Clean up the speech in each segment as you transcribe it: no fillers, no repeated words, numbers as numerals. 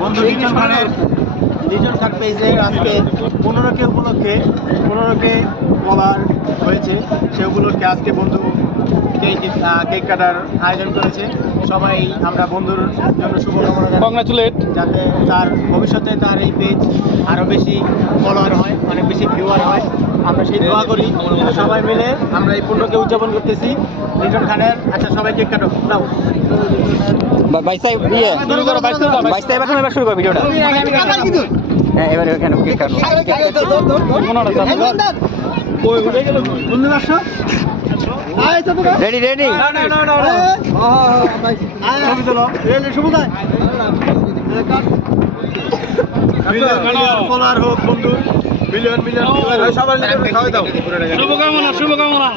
বন্ধু লিটন খান পেজে আজকে 15K উপলক্ষে 15K ফলোয়ার হয়েছে, সে উপলক্ষে আজকে বন্ধু কেক কাটার আয়োজন করেছে। সবাই আমরা বন্ধুর জন্য শুভকামনা কংগ্রাচুলেট, যাতে তার ভবিষ্যতে তার এই পেজ আরও বেশি ফলোয়ার হয়, অনেক বেশি ভিউয়ার হয়, আমরা সেই দোয়া করি। সবাই মিলে আমরা এই 15K উদযাপন করতেছি লিটন খানের। আচ্ছা সবাই কেক কাটো দাও। এবার শুরু করো ভিডিওটা। হ্যাঁ, এবার এখানে কেক কাটো। রেডি রেডি ফলোয়ার হোক বন্ধু, মিলিয়ন সবার খাওয়াই দাও। শুভকামনা শুভকামনা।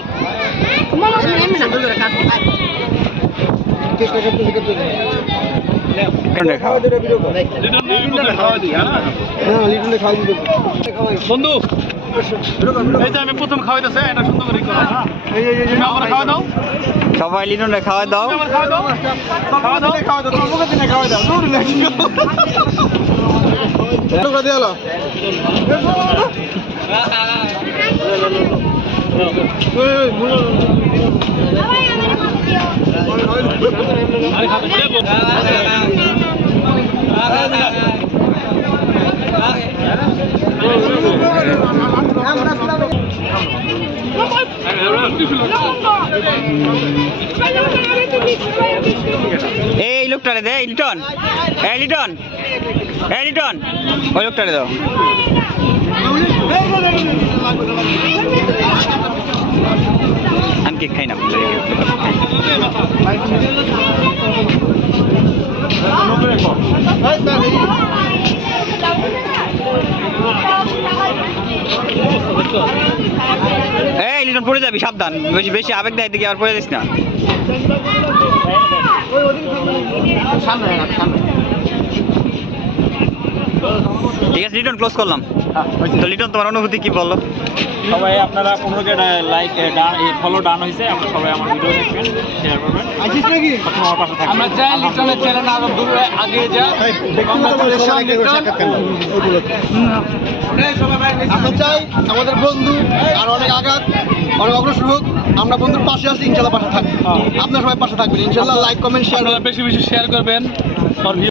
বন্ধু এই যে আমি প্রথম খাওয়াইতেছে, এটা সুন্দর করে করো। আমরা খাওয়া দাও, সবাই লিটনরে খাওয়া দাও, খাওয়া দাও, খাওয়া দাও, খাওয়া দাও, তোমার মুখে দিনে খাওয়া দাও। দূর নাকি তোমরা দিয়ালো এই লোকটারে দে লিটন, এই লিটন, এই লিটন, ওই লোকটারে দাও। আমি কেক খাই না। এই লিটন পড়ে যাবি, সাবধান, বেশি বেশি আবেগ দেয় দিকে আর পড়ে যাস না। ঠিক আছে লিটন, ক্লোজ করলাম। তো লিটন তোমার অনুভূতি কি বললো? সবাই আপনারা 15K লাইক ফলো ডান হয়েছে, আপনারা সবাই আমার ভিডিও দেখবেন, শেয়ার করবেন, আমার পাশে থাকবেন। আমরা চাই লিটনের চ্যানেল আরো দূরে আগে যা। আমরা চাই আমাদের বন্ধু আর অনেক আঘাত, অনেক অগ্রসর হোক। আমরা বন্ধুর পাশে আছি, ইনশাল্লাহ পাশে থাকবো। আপনারা সবাই পাশে থাকবেন ইনশাল্লাহ। লাইক কমেন্ট শেয়ার বেশি বেশি শেয়ার করবেন।